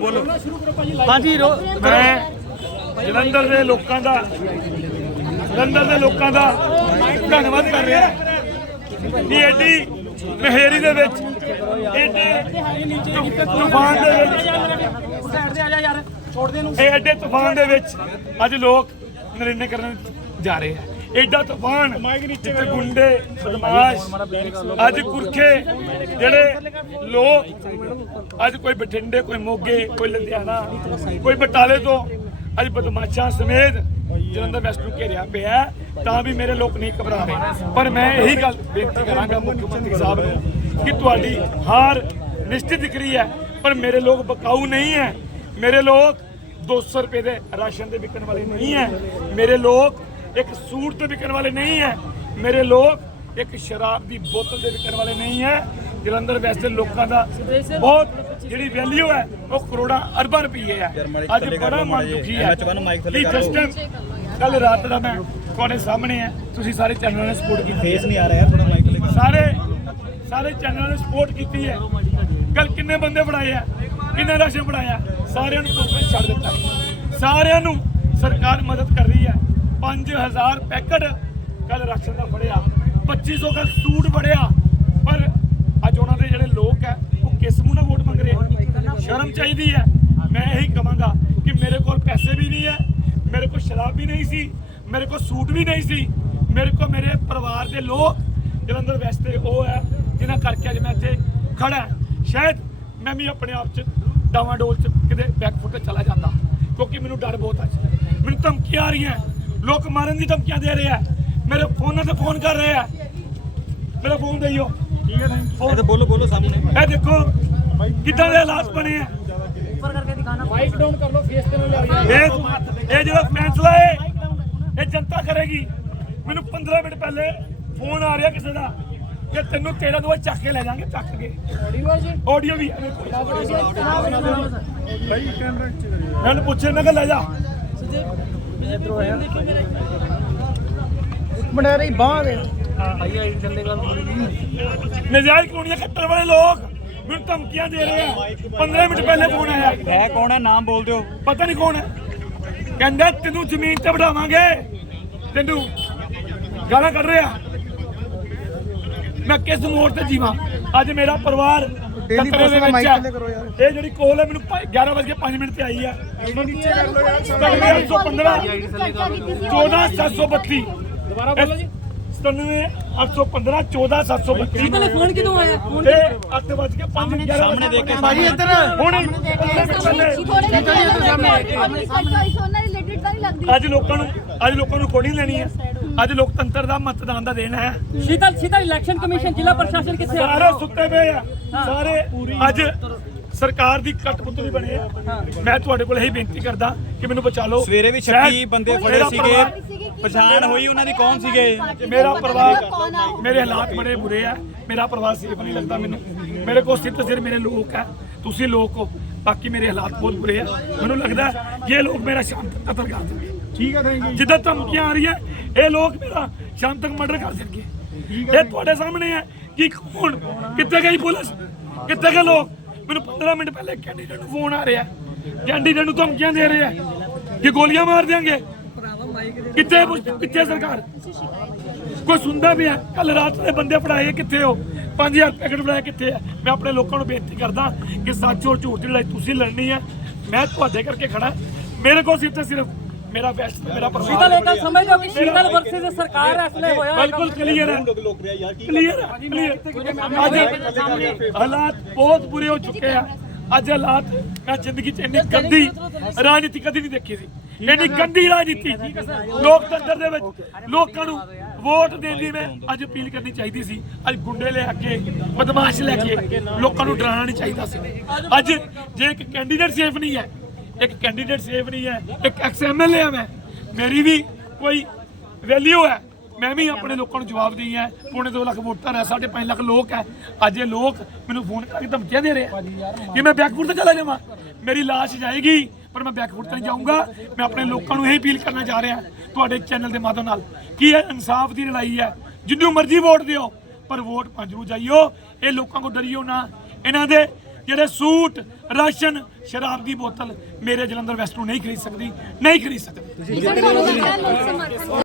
ਹਾਂਜੀ ਮੈਂ ਜਲੰਧਰ ਦੇ ਲੋਕਾਂ ਦਾ ਜਲੰਧਰ ਦੇ ਲੋਕਾਂ ਦਾ ਧੰਨਵਾਦ ਕਰ ਰਿਹਾ। ਕਿ ਐਡੀ ਮਹਿਰੀ ਦੇ ਵਿੱਚ ਐਡੇ ਤੂਫਾਨ ਦੇ ਵਿੱਚ। ਸਾਈਡ ਤੇ ਆ ਜਾ ਯਾਰ ਛੋੜ ਦੇ ਇਹਨੂੰ। ਇਹ ਐਡੇ ਤੂਫਾਨ ਦੇ ਵਿੱਚ ਅੱਜ ਲੋਕ ਨਰਿੰਨੇ ਕਰਨ ਜਾ ਰਹੇ ਆ। ਐਡਾ ਤੂਫਾਨ, ਜਿੱਥੇ ਗੁੰਡੇ, ਬਦਮਾਸ਼, ਅੱਜ ਗੁਰਖੇ ਜਿਹੜੇ ਲੋਕ, ਅੱਜ ਕੋਈ ਬਠਿੰਡੇ, ਕੋਈ ਮੋਗੇ, ਕੋਈ ਲੁਧਿਆਣਾ, ਕੋਈ ਬਟਾਲੇ ਤੋਂ ਅੱਜ ਬਦਮਾਸ਼ਾਂ ਸਮੇਤ ਜਲੰਧਰ ਵੈਸਟ ਨੂੰ ਘੇਰਿਆ ਪਿਆ ਤਾਂ ਵੀ ਮੇਰੇ ਲੋਕ ਨਹੀਂ ਘਬਰਾ ਰਹੇ ਪਰ ਮੈਂ ਇਹੀ ਗੱਲ ਬੇਨਤੀ ਕਰਾਂਗਾ ਮੁੱਖ ਮੰਤਰੀ ਸਾਹਿਬ ਨੂੰ ਕਿ ਤੁਹਾਡੀ ਹਾਰ ਨਿਸ਼ਚਿਤ ਦਿਖ ਰਹੀ ਹੈ, ਪਰ ਮੇਰੇ ਲੋਕ ਬਕਾਊ ਨਹੀਂ ਹੈ। ਮੇਰੇ ਲੋਕ 200 ਰੁਪਏ ਦੇ ਰਾਸ਼ਨ ਦੇ ਵਿਕਣ ਵਾਲੇ ਨਹੀਂ ਹੈ। ਮੇਰੇ ਲੋਕ ਇੱਕ ਸੂਟ ਤੇ ਵਿਕਣ ਵਾਲੇ ਨਹੀਂ ਹੈ। ਮੇਰੇ ਲੋਕ ਇੱਕ ਸ਼ਰਾਬ ਦੀ ਬੋਤਲ ਤੇ ਵਿਕਣ ਵਾਲੇ ਨਹੀਂ ਹੈ। ਜਲੰਧਰ ਵੈਸੇ ਲੋਕਾਂ ਦਾ ਬਹੁਤ ਜਿਹੜੀ ਵੈਲਿਊ ਹੈ ਉਹ ਕਰੋੜਾਂ ਅਰਬਾਂ ਰੁਪਏ ਹੈ। ਅੱਜ ਬੜਾ ਮਨ ਦੁਖੀ ਹੈ। ਕਿ ਜਸਟਨ ਕੱਲ ਰਾਤ ਦਾ ਮੈਂ ਤੁਹਾਡੇ ਸਾਹਮਣੇ ਹੈ। ਤੁਸੀਂ ਸਾਰੇ ਚੈਨਲਾਂ ਨੇ ਸਪੋਰਟ ਕੀਤੀ ਫੇਸ ਨਹੀਂ ਆ ਰਿਹਾ ਥੋੜਾ ਮਾਈਕ ਲੈ ਸਾਰੇ ਸਾਰੇ ਚੈਨਲਾਂ ਨੇ ਸਪੋਰਟ ਕੀਤੀ ਹੈ। ਕੱਲ ਕਿੰਨੇ ਬੰਦੇ ਫੜਾਏ ਆ ਕਿੰਨੇ ਰਾਸ਼ਨ ਫੜਾਇਆ ਸਾਰਿਆਂ ਨੂੰ ਧੋਖਾ ਛੱਡ ਦਿੱਤਾ। ਸਾਰਿਆਂ ਨੂੰ ਸਰਕਾਰ ਮਦਦ ਕਰ ਰਹੀ ਹੈ। 5000 ਪੈਕਟ ਕੱਲ ਰਾਸ਼ਨ ਦਾ ਫੜਿਆ 2500 ਦਾ ਸੂਟ ਫੜਿਆ। ਪਰ ਅੱਜ ਉਹਨਾਂ ਦੇ ਜਿਹੜੇ ਲੋਕ ਹੈ, ਉਹ ਕਿਸ ਮੂੰਹ ਨਾਲ ਵੋਟ ਮੰਗ ਰਹੇ? ਸ਼ਰਮ ਚਾਹੀਦੀ ਹੈ। ਮੈਂ ਇਹੀ ਕਹਾਂਗਾ ਕਿ ਮੇਰੇ ਕੋਲ ਪੈਸੇ ਵੀ ਨਹੀਂ ਹੈ, ਮੇਰੇ ਕੋਲ ਸ਼ਰਾਬ ਵੀ ਨਹੀਂ ਸੀ, ਮੇਰੇ ਕੋਲ ਸੂਟ ਵੀ ਨਹੀਂ ਸੀ। ਮੇਰੇ ਕੋਲ ਮੇਰੇ ਪਰਿਵਾਰ ਦੇ ਲੋਕ, ਜਲੰਧਰ ਵੈਸਤੇ ਉਹ ਹੈ, ਜਿਨ੍ਹਾਂ ਕਰਕੇ ਅੱਜ ਮੈਂ ਇੱਥੇ ਖੜਾ ਸ਼ਾਇਦ ਮੈਂ ਵੀ ਆਪਣੇ ਆਪ 'ਚ ਡਾਵਾਂ ਡੋਲ 'ਚ ਕਿਤੇ ਬੈਕਫੁੱਟ ਤੇ ਚਲਾ ਜਾਂਦਾ, ਕਿਉਂਕਿ ਮੈਨੂੰ ਡਰ ਬਹੁਤ ਹੈ। ਮੈਨੂੰ ਧਮਕੀਆਂ ਆ ਰਹੀਆਂ। ਲੋਕ ਮਾਰਨ ਦੀ ਧਮਕੀਆਂ ਦੇ ਰਹੇ ਆ। ਮੇਰੇ ਫੋਨਾਂ ਤੇ ਫੋਨ ਕਰ ਰਹੇ ਆ। ਮੇਰਾ ਫੋਨ ਦੇਈਓ। ਠੀਕ ਹੈ ਇਹ ਤਾਂ ਬੋਲੋ ਬੋਲੋ ਸਾਹਮਣੇ। ਇਹ ਦੇਖੋ ਕਿੱਦਾਂ ਦੇ ਹਾਲਾਤ ਬਣੇ ਆ। ਉੱਪਰ ਕਰਕੇ ਦਿਖਾਣਾ। ਮਾਈਕ ਡਾਊਨ ਕਰ ਲਓ ਫੇਸ ਤੇ ਨੂੰ ਲਿਆ ਇਹ ਇਹ ਜਿਹੜਾ ਫੈਸਲਾ ਹੈ ਇਹ ਜਨਤਾ ਕਰੇਗੀ। ਮੈਨੂੰ 15 ਮਿੰਟ ਪਹਿਲੇ ਫੋਨ ਆ ਰਿਹਾ ਕਿਸੇ ਦਾ ਕਿ ਤੈਨੂੰ ਤੇਰਾ ਦੋ ਚੱਕ ਕੇ ਲੈ ਜਾਾਂਗੇ ਚੱਕ ਕੇ। ਆਡੀਓ ਵੀ ਹੈ ਮੇਰੇ ਕੋਲ। ਮੈਨੂੰ ਪੁੱਛੇ ਮੈਂ ਕਿ ਲੈ ਜਾ। ਮਨੇਰੀ ਬਾਹ ਦੇ ਆਈ ਆਈ ਚੱਲੇ ਗੱਲ ਥੋੜੀ ਜੀ ਨਜਾਇਜ਼ ਕਲੋਨੀਆਂ ਕੱਟਣ ਵਾਲੇ ਲੋਕ ਮੈਨੂੰ ਧਮਕੀਆਂ ਦੇ ਰਹੇ ਆ। 15 ਮਿੰਟ ਪਹਿਲੇ ਫੋਨ ਆਇਆ। ਹੈ ਕੌਣ ਹੈ? ਨਾਮ ਬੋਲ ਦਿਓ। ਪਤਾ ਨਹੀਂ ਕੌਣ ਹੈ। ਕਹਿੰਦਾ ਤੈਨੂੰ ਜ਼ਮੀਨ ਤੇ ਬਿਠਾਵਾਂਗੇ। ਤੈਨੂੰ ਗਾਲਾਂ ਕੱਢ ਰਿਹਾ। ਮੈਂ ਕਿਸ ਮੋੜ ਤੇ ਜੀਵਾਂ? ਅੱਜ ਮੇਰਾ ਪਰਿਵਾਰ ਖਤਰੇ ਦੇ ਵਿੱਚ ਹੈ ਇਹ ਜਿਹੜੀ ਕੋਲ ਹੈ ਮੈਨੂੰ 11 ਵਜੇ 5 ਮਿੰਟ ਤੇ ਆਈ ਹੈ 14715 14732 ਦੁਬਾਰਾ ਬੋਲੋ ਜੀ। 97815 14732 ਪਹਿਲੇ ਫੋਨ ਕਿਦੋਂ ਆਇਆ? ਫੋਨ ਤੇ 8 ਵਜ ਕੇ 5 ਮਿੰਟ ਸਾਹਮਣੇ ਦੇਖ ਕੇ ਭਾਜੀ ਇੱਧਰ। ਹੁਣ ਅੱਜ ਲੋਕਾਂ ਨੂੰ ਅੱਜ ਲੋਕਾਂ ਨੂੰ ਰਿਕਾਰਡਿੰਗ ਲੈਣੀ ਹੈ। ਅੱਜ ਲੋਕਤੰਤਰ ਦਾ ਮਤਦਾਨ ਦਾ ਦੇਣਾ ਹੈ। ਸ਼ੀਤਲ ਸ਼ੀਤਲ ਇਲੈਕਸ਼ਨ ਕਮਿਸ਼ਨ ਜ਼ਿਲ੍ਹਾ ਪ੍ਰਸ਼ਾਸਨ ਕਿੱਥੇ ਆ? ਸਾਰੇ ਸੁੱਤੇ ਪਏ ਆ। ਸਾਰੇ ਅੱਜ ਸਰਕਾਰ ਦੀ ਕਟਪੁਤਲੀ ਬਣੇ ਆ। ਮੈਂ ਤੁਹਾਡੇ ਕੋਲ ਇਹੀ ਬੇਨਤੀ ਕਰਦਾ ਕਿ ਮੈਨੂੰ ਬਚਾ ਲਓ। ਸਵੇਰੇ ਵੀ ਸ਼ਾਇਦ 36 ਬੰਦੇ ਫੜੇ ਮੇਰਾ ਸੀਗੇ ਪਛਾਣ ਹੋਈ ਉਹਨਾਂ ਦੀ ਕੌਣ ਸੀਗੇ? ਮੇਰਾ ਪਰਿਵਾਰ ਮੇਰੇ ਹਾਲਾਤ ਬੜੇ ਬੁਰੇ ਆ। ਮੇਰਾ ਪਰਿਵਾਰ ਸੇਫ ਨਹੀਂ ਲੱਗਦਾ ਮੈਨੂੰ। ਮੇਰੇ ਕੋਲ ਤੇ ਸਿਰਫ ਮੇਰੇ ਲੋਕ ਆ। ਤੁਸੀਂ ਲੋਕ ਹੋ। ਬਾਕੀ ਮੇਰੇ ਹਾਲਾਤ ਬਹੁਤ ਬੁਰੇ ਆ। ਮੈਨੂੰ ਲੱਗਦਾ ਇਹ ਲੋਕ ਮੇਰਾ ਸ਼ਾਮ ਤੱਕ ਕਤਲ ਕਰ ਦੇਣਗੇ। ਠੀਕ ਹੈ ਥੈਂਕ ਯੂ ਜਿੱਦਾਂ ਧਮਕੀਆਂ ਆ ਰਹੀਆਂ ਇਹ ਲੋਕ ਮੇਰਾ ਸ਼ਾਮ ਤੱਕ ਮਰਡਰ ਕਰ ਦੇਣਗੇ। ਇਹ ਤੁਹਾਡੇ ਸਾਹਮਣੇ ਹੈ ਕਿ ਕੌਣ? ਕਿੱਥੇ ਗਈ ਪੁਲਿਸ? ਕਿੱਥੇ ਗਏ ਲੋਕ? ਮੈਨੂੰ 15 ਮਿੰਟ ਪਹਿਲੇ ਕੈਂਡੀਡੇਟ ਨੂੰ ਫੋਨ ਆ ਰਿਹਾ। ਕੈਂਡੀਡੇਟ ਨੂੰ ਧਮਕੀਆਂ ਦੇ ਰਹੇ ਆ ਕਿ ਗੋਲੀਆਂ ਮਾਰ ਦਿਆਂਗੇ। ਕਿੱਥੇ ਕਿੱਥੇ ਸਰਕਾਰ? ਕੋਈ ਸੁਣਦਾ ਵੀ ਹੈ ਕੱਲ ਰਾਤ ਦੇ ਬੰਦੇ ਫੜਾਏ ਕਿੱਥੇ ਹੋ? 5000 ਪੈਕਟ ਫੜਾਏ ਕਿੱਥੇ ਹੈ ਮੈਂ ਆਪਣੇ ਲੋਕਾਂ ਨੂੰ ਬੇਨਤੀ ਕਰਦਾ ਕਿ ਸੱਚ ਔਰ ਝੂਠ ਦੀ ਲੜਾਈ ਤੁਸੀਂ ਲੜਨੀ ਹੈ ਮੈਂ ਤੁਹਾਡੇ ਕਰਕੇ ਖੜਾ। ਮੇਰੇ ਕੋਲ ਸਿਰਫ ਤੇ ਸਿਰਫ ਮੇਰਾ ਬੈਸਟ ਮੇਰਾ ਸ਼ੀਤਲ ਪਰਿਵਾਰ ਇਹ ਗੱਲ ਸਮਝਦੇ ਹੋ ਕਿ ਸ਼ੀਤਲ ਵਰਸਸ ਸਰਕਾਰ ਐਸਲੇ ਹੋਇਆ ਹੈ ਬਿਲਕੁਲ ਕਲੀਅਰ ਹੈ। ਕਲੀਅਰ ਹੈ। ਅੱਜ ਹਾਲਾਤ ਬਹੁਤ ਬੁਰੇ ਹੋ ਚੁੱਕੇ ਆ। ਅੱਜ ਹਾਲਾਤ ਮੈਂ ਜ਼ਿੰਦਗੀ 'ਚ ਇੰਨੀ ਗੰਦੀ ਰਾਜਨੀਤੀ ਕਦੀ ਨਹੀਂ ਦੇਖੀ ਸੀ। ਇੰਨੀ ਗੰਦੀ ਰਾਜਨੀਤੀ। ਲੋਕਤੰਤਰ ਦੇ ਵਿੱਚ ਲੋਕਾਂ ਨੂੰ ਵੋਟ ਦੇਣ ਦੀ ਮੈਂ ਅੱਜ ਅਪੀਲ ਕਰਨੀ ਚਾਹੀਦੀ ਸੀ। ਅੱਜ ਗੁੰਡੇ ਲੈ ਕੇ ਬਦਮਾਸ਼ ਲੈ ਕੇ ਲੋਕਾਂ ਨੂੰ ਡਰਾਉਣਾ ਨਹੀਂ ਚਾਹੀਦਾ ਸੀ। ਅੱਜ ਜੇ ਇੱਕ ਕੈਂਡੀਡੇਟ ਸੇਫ ਨਹੀਂ ਹੈ ਇੱਕ ਕੈਂਡੀਡੇਟ ਸੇਫ ਨਹੀਂ ਹੈ, ਇੱਕ ਐਕਸ ਐਮਐਲਏ ਆ ਮੈਂ। ਮੇਰੀ ਵੀ ਕੋਈ ਵੈਲਿਊ ਹੈ। ਮੈਂ ਵੀ ਆਪਣੇ ਲੋਕਾਂ ਨੂੰ ਜਵਾਬ ਦੇਈ ਹੈ। ਪੌਣੇ 2 ਲੱਖ ਵੋਟਰ ਹੈ ਸਾਢੇ ਪੰਜ ਲੱਖ ਲੋਕ ਹੈ। ਅੱਜ ਇਹ ਲੋਕ ਮੈਨੂੰ ਫੋਨ ਕਰਕੇ ਧਮਕੀਆਂ ਦੇ ਰਹੇ ਆ। ਕਿ ਮੈਂ ਬੈਕਫੁੱਟ ਤੇ ਚਲਾ ਜਾਵਾਂ। ਮੇਰੀ ਲਾਸ਼ ਜਾਏਗੀ, ਪਰ ਮੈਂ ਬੈਕਫੁੱਟ ਤੇ ਨਹੀਂ ਜਾਊਂਗਾ। ਮੈਂ ਆਪਣੇ ਲੋਕਾਂ ਨੂੰ ਇਹ ਅਪੀਲ ਕਰਨਾ ਚਾਹ ਰਿਹਾ। ਤੁਹਾਡੇ ਚੈਨਲ ਦੇ ਮਾਧਿਅਮ ਨਾਲ। ਕਿ ਇਹ ਇਨਸਾਫ ਦੀ ਲੜਾਈ ਹੈ? ਜਿੰਨੂੰ ਮਰਜ਼ੀ ਵੋਟ ਦਿਓ, ਪਰ ਵੋਟ ਪੰਜ ਨੂੰ ਜਾਈਓ। ਇਹ ਲੋਕਾਂ ਕੋ ਡਰਿਓ ਨਾ। ਇਹਨਾਂ ਦੇ ਜਿਹੜੇ ਸੂਟ, ਰਾਸ਼ਨ, ਸ਼ਰਾਬ ਦੀ ਬੋਤਲ ਮੇਰੇ ਜਲੰਧਰ ਵੈਸਟ ਨੂੰ ਨਹੀਂ ਖਰੀਦ ਸਕਦੀ, ਨਹੀਂ ਖਰੀਦ ਸਕਦੀ।